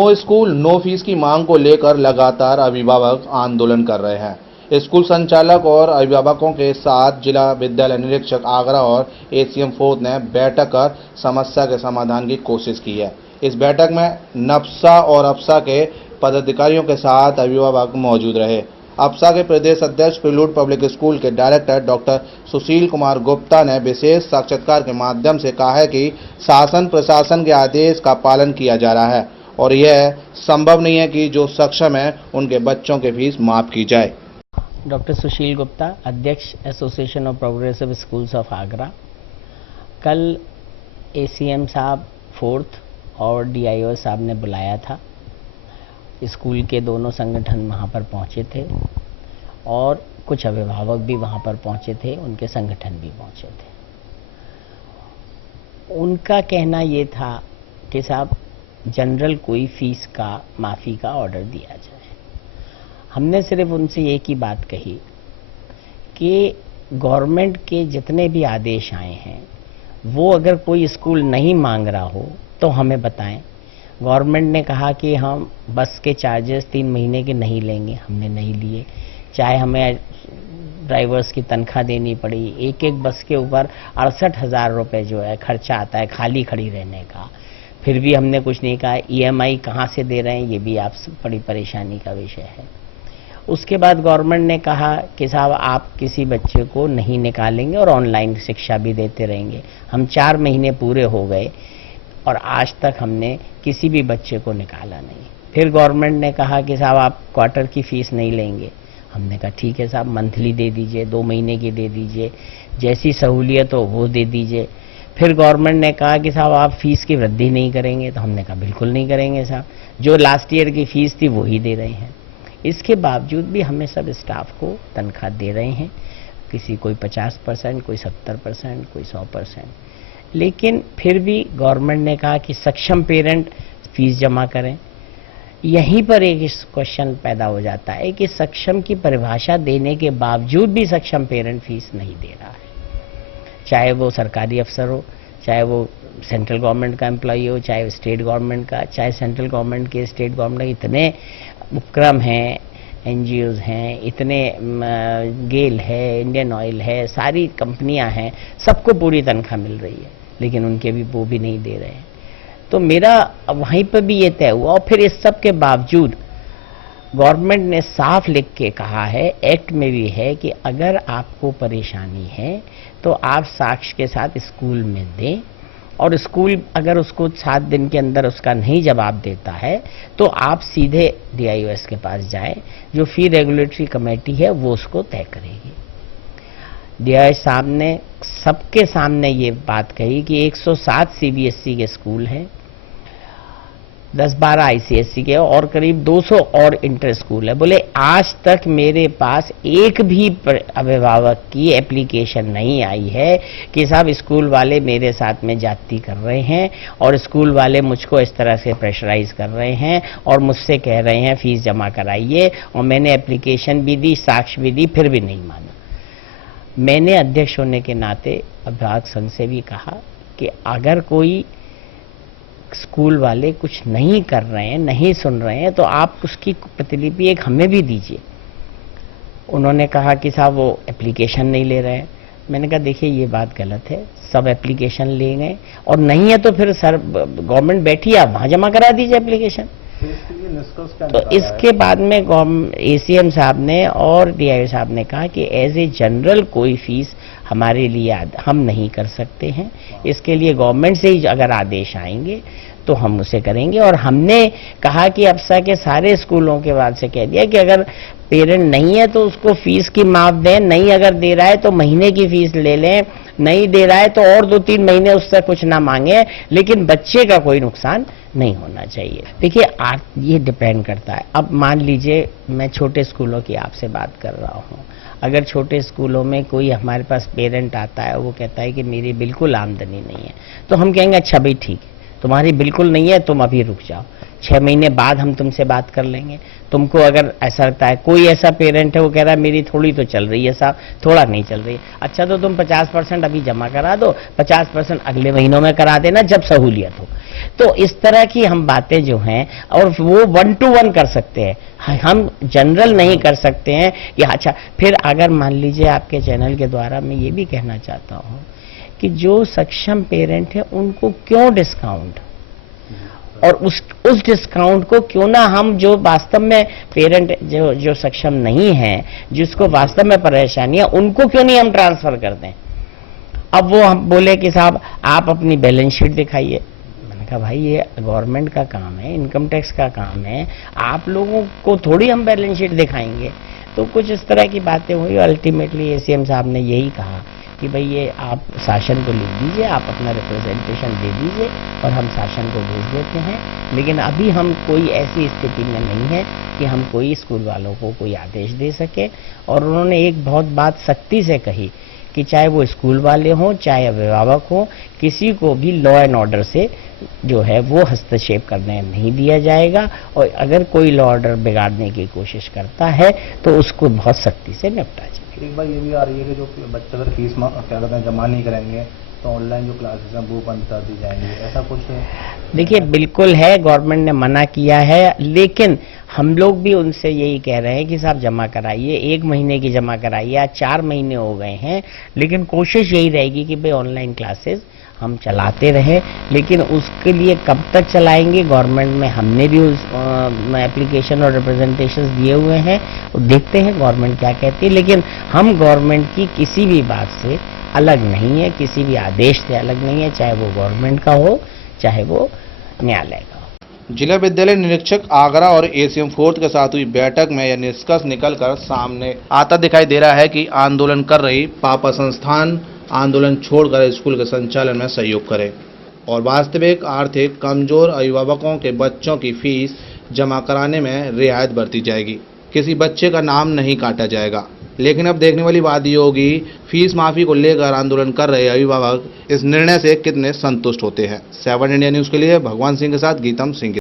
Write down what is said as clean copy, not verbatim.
No school no fees की मांग को लेकर लगातार अभिभावक आंदोलन कर रहे हैं। स्कूल संचालक और अभिभावकों के साथ जिला विद्यालय निरीक्षक आगरा और एसीएम फोर्थ ने बैठक कर समस्या के समाधान की कोशिश की है। इस बैठक में नफसा और अफसा के पदाधिकारियों के साथ अभिभावक मौजूद रहे। अफसा के प्रदेश अध्यक्ष प्रिलूड पब्लिक स्कूल के डायरेक्टर डॉक्टर सुशील कुमार गुप्ता ने विशेष साक्षात्कार के माध्यम से कहा है कि शासन प्रशासन के आदेश का पालन किया जा रहा है और यह संभव नहीं है कि जो सक्षम है उनके बच्चों के फीस माफ की जाए। डॉक्टर सुशील गुप्ता, अध्यक्ष association of progressive schools of Agra. कल एसीएम साहब फोर्थ और डीआईओ साहब ने बुलाया था। स्कूल के दोनों संगठन वहाँ पर पहुँचे थे और कुछ अभिभावक भी वहाँ पर पहुँचे थे, उनके संगठन भी पहुँचे थे। उनका कहना ये था कि साहब जनरल कोई फीस का माफ़ी का ऑर्डर दिया जाए। हमने सिर्फ उनसे एक ही बात कही कि गवर्नमेंट के जितने भी आदेश आए हैं वो अगर कोई स्कूल नहीं मांग रहा हो तो हमें बताएं। गवर्नमेंट ने कहा कि हम बस के चार्जेस 3 महीने के नहीं लेंगे, हमने नहीं लिए। चाहे हमें ड्राइवर्स की तनख्वाह देनी पड़ी, एक एक बस के ऊपर 68,000 रुपये जो है खर्चा आता है खाली खड़ी रहने का, फिर भी हमने कुछ नहीं कहा। ईएमआई कहाँ से दे रहे हैं ये भी आप बड़ी परेशानी का विषय है। उसके बाद गवर्नमेंट ने कहा कि साहब आप किसी बच्चे को नहीं निकालेंगे और ऑनलाइन शिक्षा भी देते रहेंगे। हम 4 महीने पूरे हो गए और आज तक हमने किसी भी बच्चे को निकाला नहीं। फिर गवर्नमेंट ने कहा कि साहब आप क्वार्टर की फ़ीस नहीं लेंगे। हमने कहा ठीक है साहब, मंथली दे दीजिए, 2 महीने की दे दीजिए, जैसी सहूलियत हो वो दे दीजिए। फिर गवर्नमेंट ने कहा कि साहब आप फीस की वृद्धि नहीं करेंगे, तो हमने कहा बिल्कुल नहीं करेंगे साहब, जो लास्ट ईयर की फ़ीस थी वही दे रहे हैं। इसके बावजूद भी हमें सब स्टाफ को तनख्वाह दे रहे हैं, किसी कोई 50%, कोई 70%, कोई 100%। लेकिन फिर भी गवर्नमेंट ने कहा कि सक्षम पेरेंट फीस जमा करें। यहीं पर एक इस क्वेश्चन पैदा हो जाता है कि सक्षम की परिभाषा देने के बावजूद भी सक्षम पेरेंट फीस नहीं दे रहा है, चाहे वो सरकारी अफसर हो, चाहे वो सेंट्रल गवर्नमेंट का एम्प्लॉई हो, चाहे स्टेट गवर्नमेंट का, चाहे सेंट्रल गवर्नमेंट के स्टेट गवर्नमेंट, इतने उपक्रम हैं, एनजीओज हैं, इतने गेल है, इंडियन ऑयल है, सारी कंपनियां हैं, सबको पूरी तनख्वाह मिल रही है, लेकिन उनके भी वो भी नहीं दे रहे हैं। तो मेरा वहीं पर भी ये तय हुआ। और फिर इस सब के बावजूद गवर्नमेंट ने साफ लिख के कहा है, एक्ट में भी है, कि अगर आपको परेशानी है तो आप साक्ष्य के साथ स्कूल में दें, और स्कूल अगर उसको 7 दिन के अंदर उसका नहीं जवाब देता है तो आप सीधे डीआईओएस के पास जाएं, जो फी रेगुलेटरी कमेटी है वो उसको तय करेगी। डीआईओएस साहब ने सबके सामने ये बात कही कि 107 सीबीएसई के स्कूल हैं, 10-12 आईसीएसई के और करीब 200 और इंटर स्कूल है। बोले आज तक मेरे पास एक भी अभिभावक की एप्लीकेशन नहीं आई है कि साहब स्कूल वाले मेरे साथ में जाति कर रहे हैं और स्कूल वाले मुझको इस तरह से प्रेशराइज कर रहे हैं और मुझसे कह रहे हैं फीस जमा कराइए, और मैंने एप्लीकेशन भी दी, साक्ष्य भी दी, फिर भी नहीं माना। मैंने अध्यक्ष होने के नाते अभिभावक संघ से भी कहा कि अगर कोई स्कूल वाले कुछ नहीं कर रहे हैं, नहीं सुन रहे हैं, तो आप उसकी प्रतिलिपि एक हमें भी दीजिए। उन्होंने कहा कि साहब वो एप्लीकेशन नहीं ले रहे हैं। मैंने कहा देखिए ये बात गलत है, सब एप्लीकेशन ले गए, और नहीं है तो फिर सर गवर्नमेंट बैठी, आप वहाँ जमा करा दीजिए एप्लीकेशन। तो इसके बाद में एसीएम साहब ने और डीआईओ साहब ने कहा कि एज ए जनरल कोई फीस हमारे लिए हम नहीं कर सकते हैं, इसके लिए गवर्नमेंट से ही अगर आदेश आएंगे तो हम उसे करेंगे। और हमने कहा कि अफसा के सारे स्कूलों के बाद से कह दिया कि अगर पेरेंट नहीं है तो उसको फीस की माफ दें, नहीं अगर दे रहा है तो महीने की फीस ले लें, नहीं दे रहा है तो और 2-3 महीने उससे कुछ ना मांगे, लेकिन बच्चे का कोई नुकसान नहीं होना चाहिए। देखिए ये डिपेंड करता है। अब मान लीजिए मैं छोटे स्कूलों की आपसे बात कर रहा हूँ, अगर छोटे स्कूलों में कोई हमारे पास पेरेंट आता है, वो कहता है कि मेरी बिल्कुल आमदनी नहीं है, तो हम कहेंगे अच्छा भाई ठीक है, तुम्हारी बिल्कुल नहीं है, तुम अभी रुक जाओ, 6 महीने बाद हम तुमसे बात कर लेंगे। तुमको अगर ऐसा लगता है, कोई ऐसा पेरेंट है वो कह रहा है मेरी थोड़ी तो चल रही है साहब, थोड़ा नहीं चल रही है, अच्छा तो तुम 50% अभी जमा करा दो, 50% अगले महीनों में करा देना जब सहूलियत हो। तो इस तरह की हम बातें जो हैं, और वो 1 to 1 कर सकते हैं, हम जनरल नहीं कर सकते हैं। या अच्छा, फिर अगर मान लीजिए आपके चैनल के द्वारा मैं ये भी कहना चाहता हूँ कि जो सक्षम पेरेंट है उनको क्यों डिस्काउंट, और उस डिस्काउंट को क्यों ना हम, जो वास्तव में पेरेंट जो सक्षम नहीं है, जिसको वास्तव में परेशानी है, उनको क्यों नहीं हम ट्रांसफर कर दें। अब वो हम बोले कि साहब आप अपनी बैलेंस शीट दिखाइए। मैंने कहा भाई ये गवर्नमेंट का काम है, इनकम टैक्स का काम है, आप लोगों को थोड़ी हम बैलेंस शीट दिखाएंगे। तो कुछ इस तरह की बातें हुई। अल्टीमेटली एसीएम साहब ने यही कहा कि भाई ये आप शासन को लिख दीजिए, आप अपना रिप्रेजेंटेशन दे दीजिए और हम शासन को भेज देते हैं। लेकिन अभी हम कोई ऐसी स्थिति में नहीं है कि हम कोई स्कूल वालों को कोई आदेश दे सके। और उन्होंने एक बहुत बात सख्ती से कही कि चाहे वो स्कूल वाले हों, चाहे अभिभावक हों, किसी को भी लॉ एंड ऑर्डर से जो है वो हस्तक्षेप करने नहीं दिया जाएगा। और अगर कोई लॉ ऑर्डर बिगाड़ने की कोशिश करता है तो उसको बहुत सख्ती से निपटा जाए। एक बार ये भी आ रही है कि जो बच्चे अगर फीस क्या कहते हैं जमा नहीं करेंगे तो ऑनलाइन जो क्लासेस हैं वो बंद कर दी जाएंगी, ऐसा कुछ? देखिए बिल्कुल है, गवर्नमेंट ने मना किया है, लेकिन हम लोग भी उनसे यही कह रहे हैं कि साहब जमा कराइए, 1 महीने की जमा कराइए। आज 4 महीने हो गए हैं, लेकिन कोशिश यही रहेगी कि भाई ऑनलाइन क्लासेस हम चलाते रहें। लेकिन उसके लिए कब तक चलाएंगे, गवर्नमेंट में हमने भी उस एप्लीकेशन और रिप्रेजेंटेशन दिए हुए हैं, देखते हैं गवर्नमेंट क्या कहती है। लेकिन हम गवर्नमेंट की किसी भी बात से अलग नहीं है, किसी भी आदेश से अलग नहीं है, चाहे वो गवर्नमेंट का हो चाहे वो न्यायालय का हो। जिला विद्यालय निरीक्षक आगरा और एसीएम फोर्थ के साथ हुई बैठक में यह निष्कर्ष निकलकर सामने आता दिखाई दे रहा है कि आंदोलन कर रही पापा संस्थान आंदोलन छोड़कर स्कूल के संचालन में सहयोग करे और वास्तविक आर्थिक कमजोर अभिभावकों के बच्चों की फीस जमा कराने में रियायत बरती जाएगी। किसी बच्चे का नाम नहीं काटा जाएगा। लेकिन अब देखने वाली बात ये होगी, फीस माफी को लेकर आंदोलन कर रहे अभिभावक इस निर्णय से कितने संतुष्ट होते हैं। 7 इंडिया न्यूज़ के लिए भगवान सिंह के साथ गीतम सिंह।